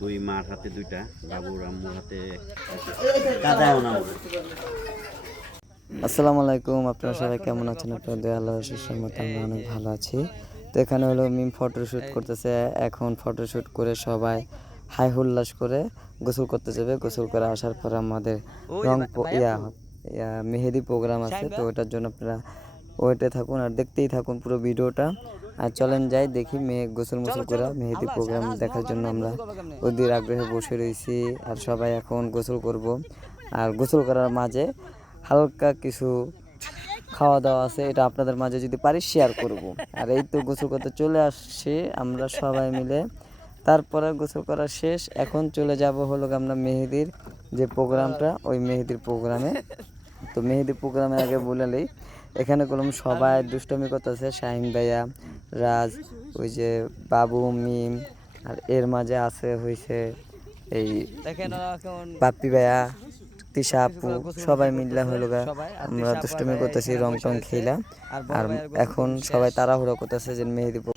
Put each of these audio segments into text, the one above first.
দুই মার হাতে দুইটা বাবুর আম্মুর হাতে কাদাও না আসসালামু আলাইকুম আপনারা সবাই কেমন আছেন? আপনাদের দয়া আল্লাহ শিষ্যের মতো আমরা অনেক ভালো আছি। তো এখানে হলো মিম ফটোশ্যুট করতেছে। এখন ফটোশ্যুট করে সবাই হাই হুল্লাস করে গোসল করতে যাবে। গোসল করে আসার পর আমাদের রং ইয়া ইয়া মেহেদি প্রোগ্রাম আছে। তো ওটার জন্য আপনারা ওয়েটে থাকুন আর দেখতেই থাকুন পুরো ভিডিওটা। আর চলেন যাই দেখি মেয়ে গোসল মোসল করে মেহেদি প্রোগ্রাম দেখার জন্য আমরা ওদের আগ্রহে বসে রয়েছি আর সবাই এখন গোসল করব। আর গোসল করার মাঝে হালকা কিছু খাওয়া দাওয়া আছে এটা আপনাদের মাঝে যদি পারি শেয়ার করব। আর এই তো গোসল করতে চলে আসছি আমরা সবাই মিলে। তারপরে গোসল করা শেষ এখন চলে যাব হলো আমরা মেহেদির যে প্রোগ্রামটা ওই মেহেদির প্রোগ্রামে তো মেহেদি প্রোগ্রামে আগে বলেলেই এখানে কলম সবাই দুষ্টমি করতেছে শাহিন ভাইয়া রাজ ওই যে বাবু মিম আর এর মাঝে আছে হয়েছে এই পাপ্পি ভাইয়া তিশা আপু সবাই মিললে হলো গা। আমরা দুষ্টমি করতেছি রং টং খেলা। আর এখন সবাই তাড়াহুড়ো করতেছে যে মেহেদি পো-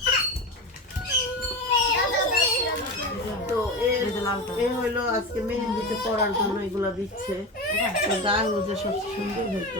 এ- এ হলো আজকে মেহেন্দিতে পরার জন্য এগুলো দিচ্ছে। তো গায়ে হচ্ছে সব সুন্দর হতো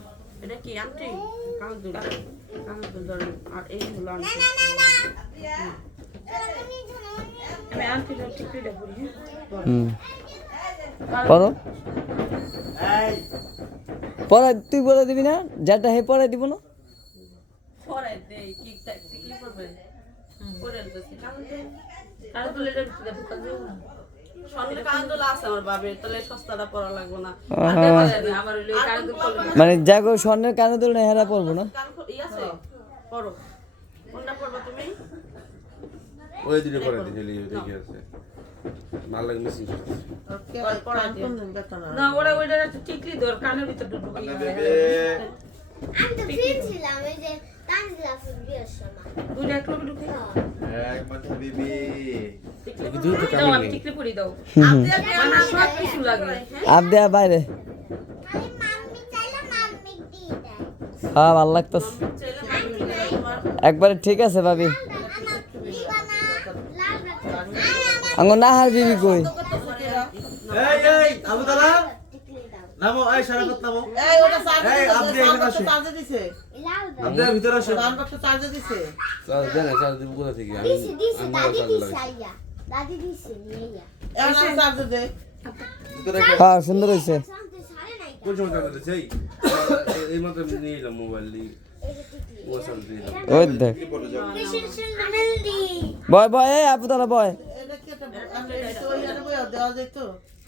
এটা কি আংটি? কাগজ দুল। কাগজ দুল ধরেন। আর এই হলো আংটি। আমি হ্যাঁ? হুম পড়ো পড়া তুই পড়া দিবি না যাটা হে পড়াই দিব না পরাই দেই, কি দুল পরবে না। মানে যাগো স্বর্ণের কানে তুল না হেরা পড়ব না? পরো। ওই দিনে পরে দিলি দেখে আছে। মাল লাগে মিসিং। না ওরা ওইটা টিকলি ধর কানের ভিতর ঢুকিয়ে আমি তো ফিরছিলাম এই যে বাইরে হ্যাঁ ভালো লাগতেছে একবারে ঠিক আছে ভাবি আমার না আঙ্গ হার বিবি কই নামো এই নামো এই ওটা দিছে, আপনি সাউন্ড এখানে বক্সে আসুন। চার্জ দিছে ভিতরে বক্সে চার্জ দেন চাল দিব কোথা থেকে? আমি দিছি দিছি দাদি দিছে আইয়া। দাদি দিছে নিয়ে যা এখন চার্জ দে হ্যাঁ সুন্দর হয়েছে। শান্তি সারে নাই কোন সময় চাল দিতে এই মাত্র নিয়ে এলাম মোবাইল দিয়ে। এই যে টিকলি ও চাল দিয়ে এলাম। ওই দেখ। বয় বয় আপু তালা বয়।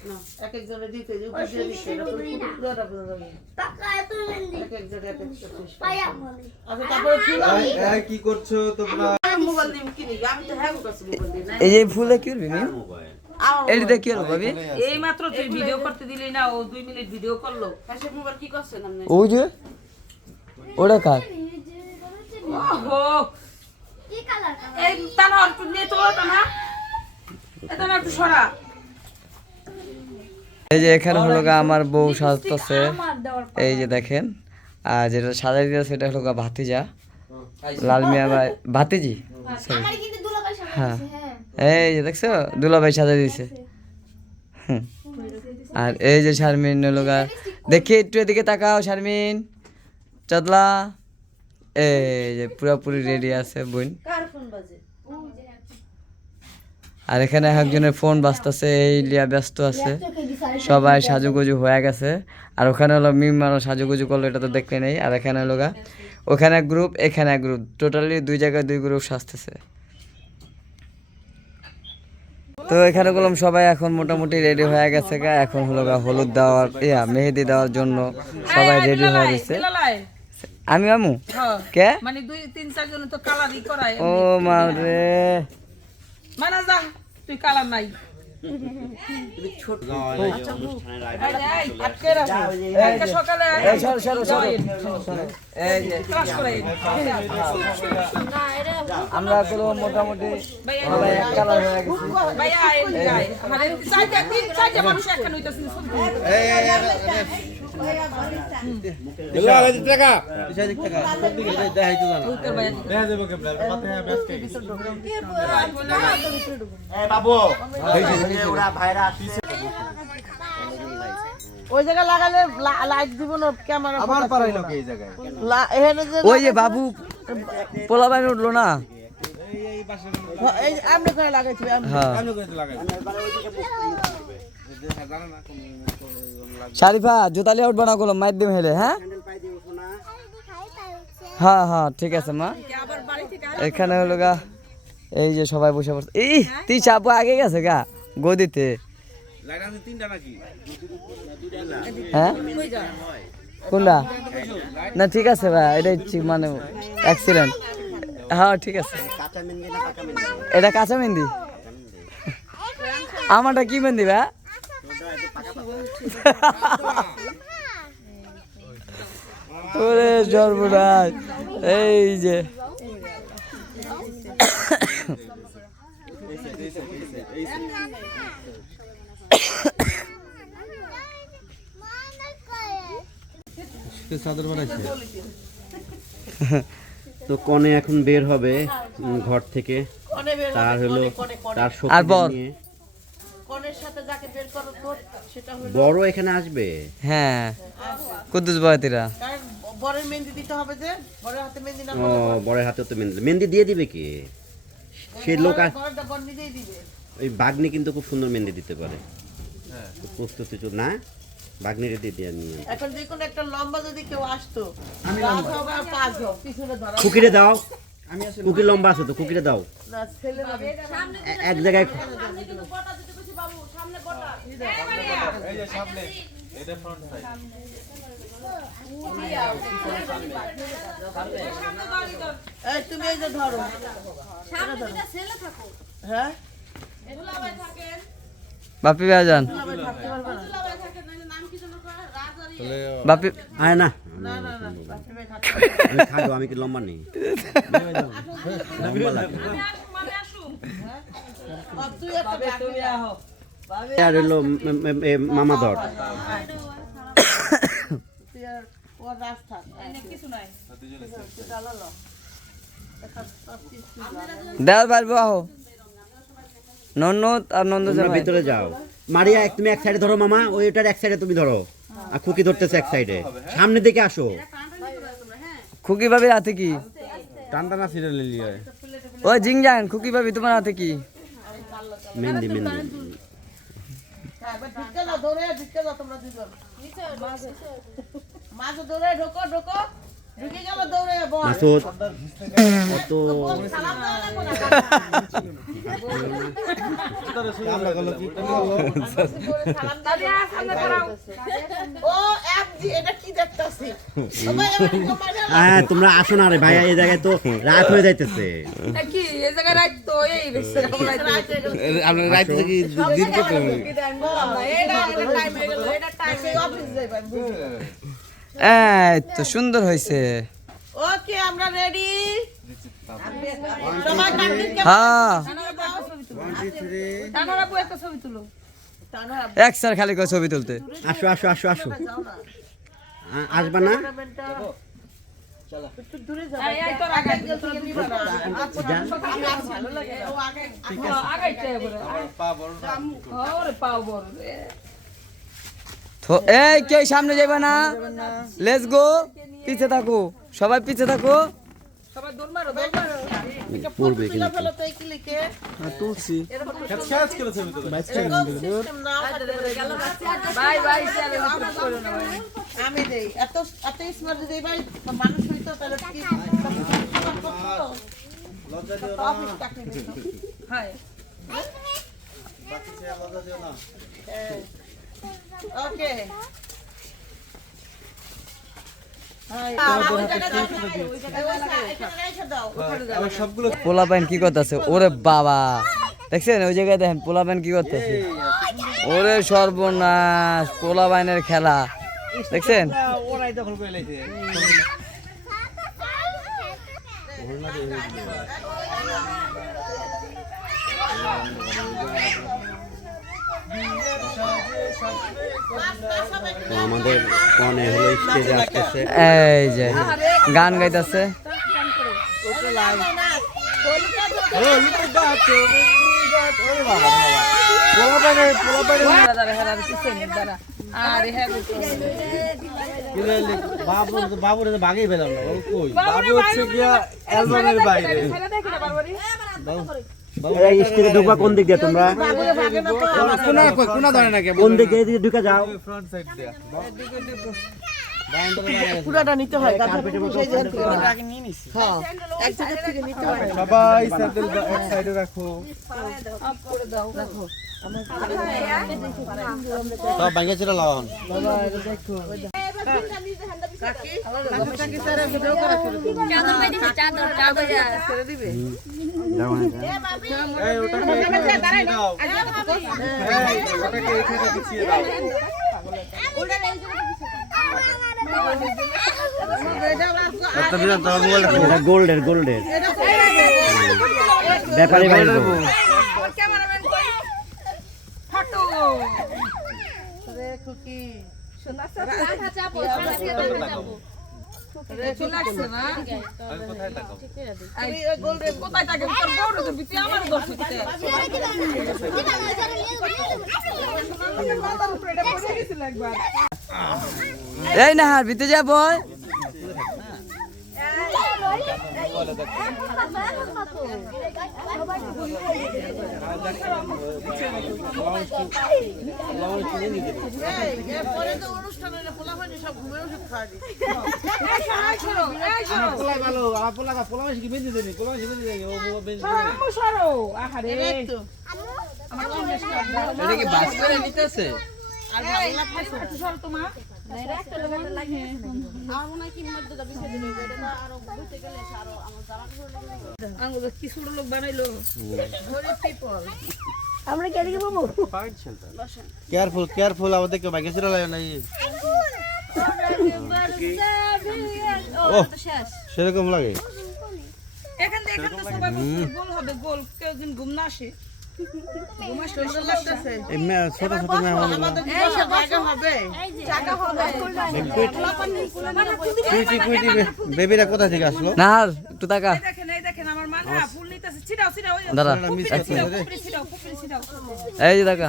না এক একজনে দিতে যে উপর দিয়ে দিতে এটা পুরোটা পুরো লাগে টাকা এত মেহেন্দি এক একজনে এক এক করতে পায়া বলে। আচ্ছা তারপরে ফুল আমি কি করছ তোমরা? মোবাইল দিয়ে কিনি আমি তো হ্যাঁ কাছে মোবাইল দিই না এই যে ফুলে কি করবি হলো ভাবি। এই মাত্র তুই ভিডিও করতে দিলি না ও দুই মিনিট ভিডিও করল। কাছে মোবাইল কি করছেন আপনি ওই যে ওটা কার? ওহো! কি কালার? এই টানা একটু নিয়ে চলো টানা এটা না একটু সরা। এই যে এখানে হলো গা আমার বউ সাজতেছে। এই যে দেখেন আর যেটা সাজাই দিয়েছে সেটা হলো গা ভাতিজা। লাল মিয়া ভাই ভাতিজি? হ্যাঁ। হ্যাঁ। এই যে দেখছ? দুলাভাই সাজাই দিয়েছে। হুম। আর এই যে শারমিন হলো গা দেখি একটু এদিকে তাকাও শারমিন। চাদলা। এই যে পুরোপুরি রেডি আছে বোন। কার ফোন বাজে? আর এখানে একজনের ফোন বাজতেছে এই লিয়া ব্যস্ত আছে। সবাই সাজুগুজু হয়ে গেছে। আর ওখানে হলো মিম আরও সাজুগুজু করল এটা তো দেখতে নেই। আর এখানে হলো গা ওখানে এক গ্রুপ এখানে এক গ্রুপ টোটালি দুই জায়গায় দুই গ্রুপ সাজতেছে। তো এখানে বললাম সবাই এখন মোটামুটি রেডি হয়ে গেছে গা। এখন হলো গা হলুদ দেওয়ার ইয়া মেহেদি দেওয়ার জন্য সবাই রেডি হয়ে গেছে। আমি আমু হ্যাঁ। কে? মানে দুই তিন চার জন তো কালারই করায় ও মা রে। মানে যা তুই কালার নাই। সকালে আমরা গুলো মোটামুটি সবাই এক কালার হয়ে গেছি ওই জায়গায় লাগালে লাইট দিব না? ক্যামেরা আবার পারাই লোক এই জায়গায় ওই যে বাবু পোলা বাইন উঠল না এই যে আমরা করে লাগাইছি আমরা হ্যাঁ করে লাগাই শারিফা জুতা লিয়ে উঠবে না গুলো মাইর দিম হেলে হ্যাঁ? হ্যাঁ হ্যাঁ ঠিক আছে মা। এখানে হলো গা এই যে সবাই বসে পড়ছে। এই তুই চাপু আগে গেছে গা গদিতে। লাগাই তিনটা নাকি? হ্যাঁ? কোনটা? না ঠিক আছে ভাই এটাই ঠিক মানে অ্যাক্সিডেন্ট হ্যাঁ ঠিক আছে। এটা কাঁচা মেহেন্দি? আমারটা কি মেহেন্দি ভাই? ওরে সর্বনাশ এই যে চাদর বানাইছে তো কনে এখন বের হবে ঘর থেকে তার হলো। তার? সখী নিয়ে কনের সাথে যাকে বের করো তোর সেটা হলো বড় এখানে আসবে? হ্যাঁ কুদ্দুস বয়াতিরা। বরের মেহেন্দি দিতে হবে যে বরের হাতে মেহেন্দি না ও বরের হাতে তো মেহেন্দি মেহেন্দি দিয়ে দিবে কি? সে লোক ওই বাগনি কিন্তু খুব সুন্দর মেহেন্দি দিতে পারে। তো প্রস্তুতি চল না? বাগনিরে দিয়ে দিয়ে নিয়ে। এখন যে কোনো একটা লম্বা যদি কেউ আসতো রাত হোক আর পাঁচ হোক পিছনে ধরা কুকিরে দাও। কুকি লম্বা আছে তো কুকিরে দাও। না ছেলে হবে এ- এক জায়গায় এই তুমি এই যে ধরো। হ্যাঁ? বাপি ভাই যান থাকতে পারবে না। বাপি আয় না। আমি খাব আমি কি লম্বা নেই? লম্বা লাগে না। আর হলো ম- ম- মামা ধর। তুই আর ওর রাস্তা কিছু নাই দেওয়ার পারব আহো। নন্নত আর নন্দ ভিতরে যাও। মারিয়া তুমি এক সাইডে ধরো মামা। ওইটার এক সাইডে তুমি ধরো। আর খুকি ধরতেছে এক সাইডে সামনে দিকে আসো। খুকি ভাবির হাতে কি? টান টানা সিরিয়াল লিয়ে ওই জিংজান খুকি ভাবি তোমার হাতে কি? মেহেন্দি মেহেন্দি। এবার ঢুকে যাও, দৌড়ে ঢুকে যাও তোমরা দুজন। মাঝে দৌড়ে ঢোকো, ঢোকো। মাসুদ কত। হ্যাঁ তোমরা আসো না রে ভাইয়া এই জায়গায় তো রাত হয়ে যাইতেছে কি এই জায়গায় রাখ তো এই রেছে রাত হয়ে গেল। আপনার এই তো সুন্দর হয়েছে। ওকে আমরা রেডি হ্যাঁ। এক স্যার খালি করে ছবি তুলতে। আসো আসো আসো আসো। আসবা না? বড় পা বড় রে। তো এই কে সামনে যাবে না লেটস গো পিছে থাকো সবাই পিছে থাকো সবাই দৌড় মারো দৌড় মারো পড়বে তুলা ওকে পোলা পাইন কি করতেছে? ওরে বাবা। দেখছেন? ওই জায়গায় দেখেন পোলা পোলাপাইন কি করতেছে? ওরে সর্বনাশ পোলাপাইনের খেলা। দেখছেন? ওরাই দখল করে তো আমাদের কনে হলো স্টেজে আসতেছে এই যে গান গাইতেছে বাবু বাবুরে তো ভাগেই পেলাম না বাবু হচ্ছে গিয়া অ্যালবামের বাইরে ঢুকবা কোন দিক দিয়ে তোমরা? কোনা দিকে এদিকে ঢুকে যাও। ফ্রন্ট সাইড দিয়া পুরাটা নিতে হয় হ্যাঁ। এক জায়গা থেকে নিতে হয় সবাই স্যান্ডেল এক সাইডে রাখো। সব ভাঙে ছিল লাগান করা গোল্ডের গোল্ডের ব্যাপারে বাঁচবো এই না হার ভিতরে যা বয় পরে তো অনুষ্ঠান হইলে পোলা পানি আমার কি কেয়ারফুল কেয়ারফুল আমাদের কেউ ভাগ্য ছিল নাই। সেরকম লাগে। এখান থেকে এখান থেকে সবাই গোল হবে গোল। কেউ দিন ঘুম না আসে ছোট ছোট বেবিরা কোথা থেকে আসলো না একটু এই দেখেন এই যে তাকা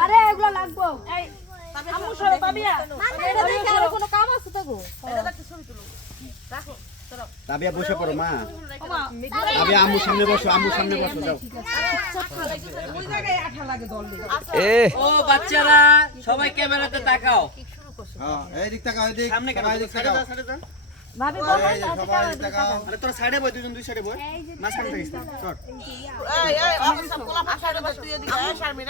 আরে এগুলো লাগবো এই আম্মু সরো বাবিয়া এটা দেখে আর কোনো কাম আছে তো গো। তাবিয়া বসে পড়ো মা। তাবিয়া আম্মুর সামনে বসো আম্মুর সামনে বসো যাও। ওই জায়গায় আঠা লাগে দল এ ও বাচ্চারা সবাই ক্যামেরাতে তাকাও। হ্যাঁ এই দিক তাকাও এই দিক সামনে কেন দিক তাকাও। ভাবি এই যে সবাই দিক তাকাও। আরে তোরা সাইডে বই দুজন দুই সাইডে বই মাঝখানে থাকিস না চট এই এই সব পোলা পাশাটা বস। তুই এদিকে আয় শারমিন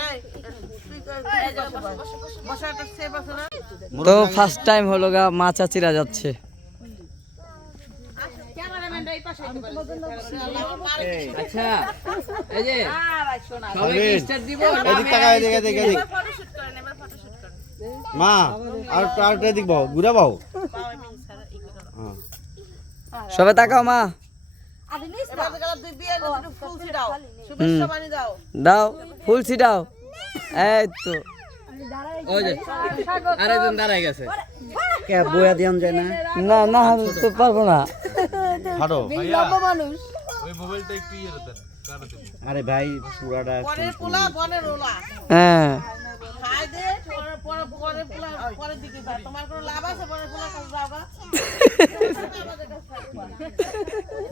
তো ফার্স্ট টাইম হলো গা মা চাচিরা যাচ্ছে। আচ্ছা এই যে দিব তাকাও এই দিক এই দিক এই দিক মা আর আর দিক বাও ঘুরে বাও হ্যাঁ। তাকাও মা। দাও ফুল ছিটাও। এই তো। আরেকজন গেছে। কে বয়া দিয়ান যায় না? না না তো পারব না। হাঁটো আরে ভাই পুরাটা হ্যাঁ। খাই দে পরে পরে পরে পোলা পরের দিকে যা তোমার কোনো লাভ আছে পরের পোলা কাছে যাও গা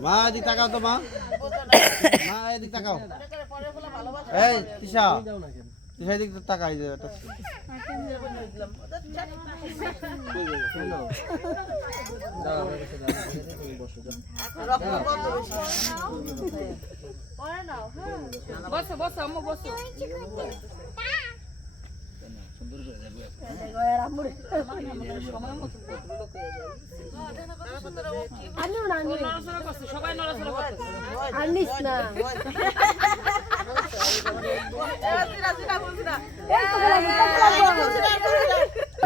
মা এদিক তাকাও তো মা। মা এদিক তাকাও। এই তিশা। তিশা এদিক তাকাই যে এটা রক্ত বন্ধ বেশি বসো বসো আম্মু বসো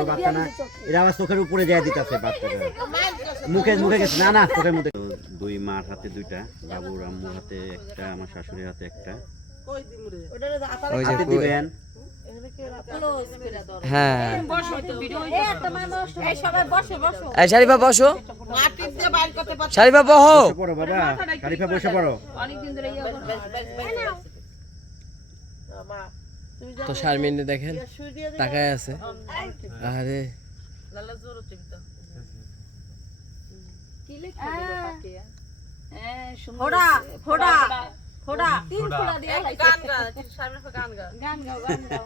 বাচ্চা না এরা আবার চোখের উপরে যায় দিতেছে বাচ্চাটা। মুখে মুখে গেছে না না চোখের মধ্যে। দুই মার হাতে দুইটা বাবুর আম্মুর হাতে একটা আমার শাশুড়ির হাতে একটা। দিবেন। হ্যাঁ। বসো একটু ভিডিও এই সবাই বসো বসো এই শারিফা বসো। মাটির দিয়ে বাইর করতে পারছি শারিফা বহো বসে পড়ো বাবা। খালিফা বসে পড়ো। অনেকদিন ধরে ইয়ে। তো শারমিনে দেখেন তাকায় আছে। আরে লালা জোর টিপতো ফোড়া ফোড়া ফোড়া। তিন ফোড়া দিয়ে গান গা শারমিন গান গা গান গাও গান গাও।